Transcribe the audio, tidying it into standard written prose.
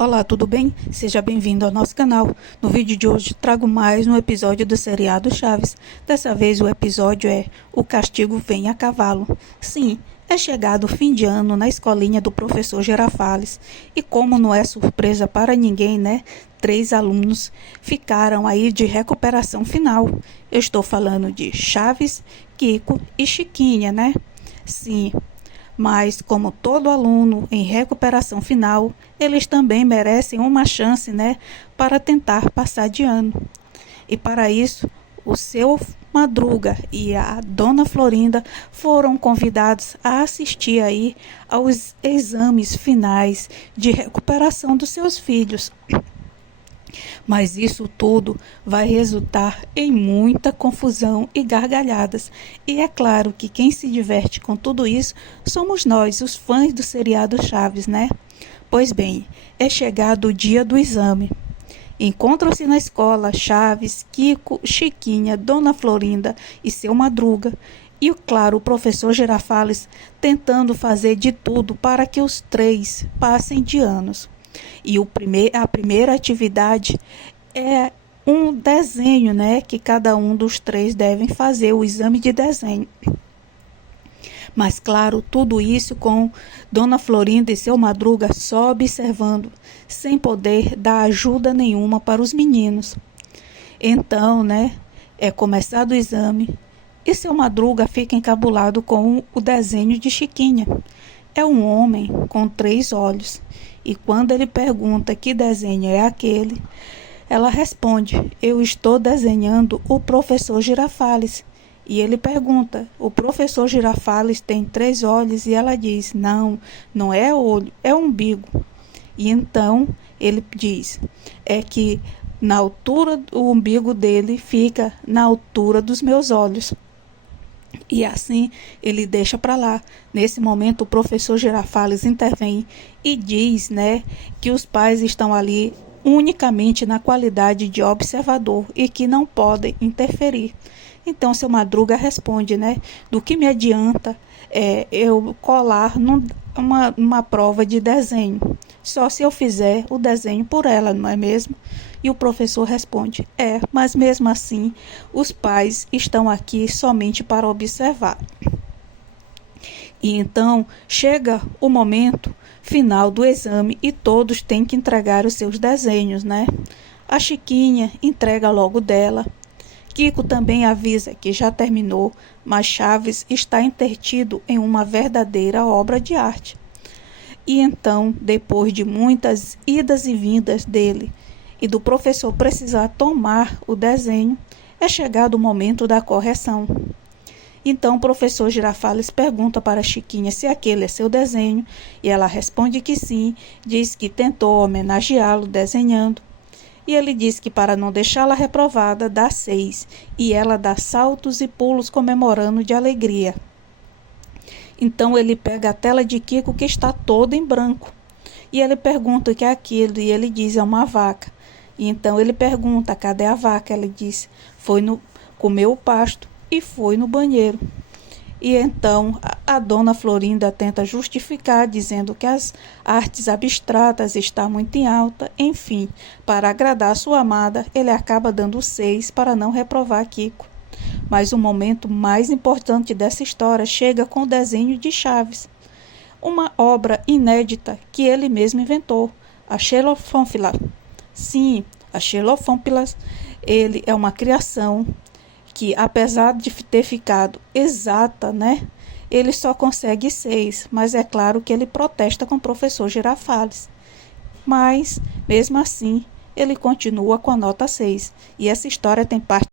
Olá, tudo bem? Seja bem-vindo ao nosso canal. No vídeo de hoje trago mais um episódio do seriado Chaves. Dessa vez o episódio é O Castigo Vem a Cavalo. Sim, é chegado o fim de ano na escolinha do professor Girafales. E como não é surpresa para ninguém, né? 3 alunos ficaram aí de recuperação final. Eu estou falando de Chaves, Kiko e Chiquinha, né? Sim. Mas, como todo aluno em recuperação final, eles também merecem uma chance, né, para tentar passar de ano. E para isso, o seu Madruga e a Dona Florinda foram convidados a assistir aí aos exames finais de recuperação dos seus filhos. Mas isso tudo vai resultar em muita confusão e gargalhadas. E é claro que quem se diverte com tudo isso somos nós, os fãs do seriado Chaves, né? Pois bem, é chegado o dia do exame. Encontram-se na escola Chaves, Kiko, Chiquinha, Dona Florinda e seu Madruga. E, claro, o professor Girafales tentando fazer de tudo para que os 3 passem de anos. E a primeira atividade é um desenho, né? Que cada um dos 3 devem fazer, o exame de desenho. Mas, claro, tudo isso com Dona Florinda e seu Madruga só observando, sem poder dar ajuda nenhuma para os meninos. Então, né? É começado o exame e seu Madruga fica encabulado com o desenho de Chiquinha. É um homem com 3 olhos. E quando ele pergunta que desenho é aquele, ela responde: eu estou desenhando o professor Girafales. E ele pergunta: o professor Girafales tem 3 olhos? E ela diz: não, não é olho, é umbigo. E então ele diz: é que na altura o umbigo dele fica na altura dos meus olhos. E assim ele deixa para lá. Nesse momento o professor Girafales intervém e diz, né, que os pais estão ali unicamente na qualidade de observador e que não podem interferir. Então seu Madruga responde, né, do que me adianta eu colar numa prova de desenho, só se eu fizer o desenho por ela, não é mesmo? E o professor responde: mas mesmo assim, os pais estão aqui somente para observar. E então chega o momento final do exame e todos têm que entregar os seus desenhos, né? A Chiquinha entrega logo dela. Kiko também avisa que já terminou, mas Chaves está entretido em uma verdadeira obra de arte. E então, depois de muitas idas e vindas dele e do professor precisar tomar o desenho, é chegado o momento da correção. Então o professor Girafales pergunta para Chiquinha se aquele é seu desenho, e ela responde que sim, diz que tentou homenageá-lo desenhando. E ele diz que para não deixá-la reprovada, dá 6, e ela dá saltos e pulos comemorando de alegria. Então ele pega a tela de Kiko, que está toda em branco, e ele pergunta o que é aquilo, e ele diz: é uma vaca. E então ele pergunta: cadê a vaca? Ela diz: comeu o pasto e foi no banheiro. E então a Dona Florinda tenta justificar, dizendo que as artes abstratas estão muito em alta. Enfim, para agradar sua amada, ele acaba dando 6 para não reprovar Kiko. Mas o momento mais importante dessa história chega com o desenho de Chaves, uma obra inédita que ele mesmo inventou, a Xenofônfila. Sim, a Xenofônfila, ele é uma criação que, apesar de ter ficado exata, né, ele só consegue 6, mas é claro que ele protesta com o professor Girafales. Mas, mesmo assim, ele continua com a nota 6. E essa história tem parte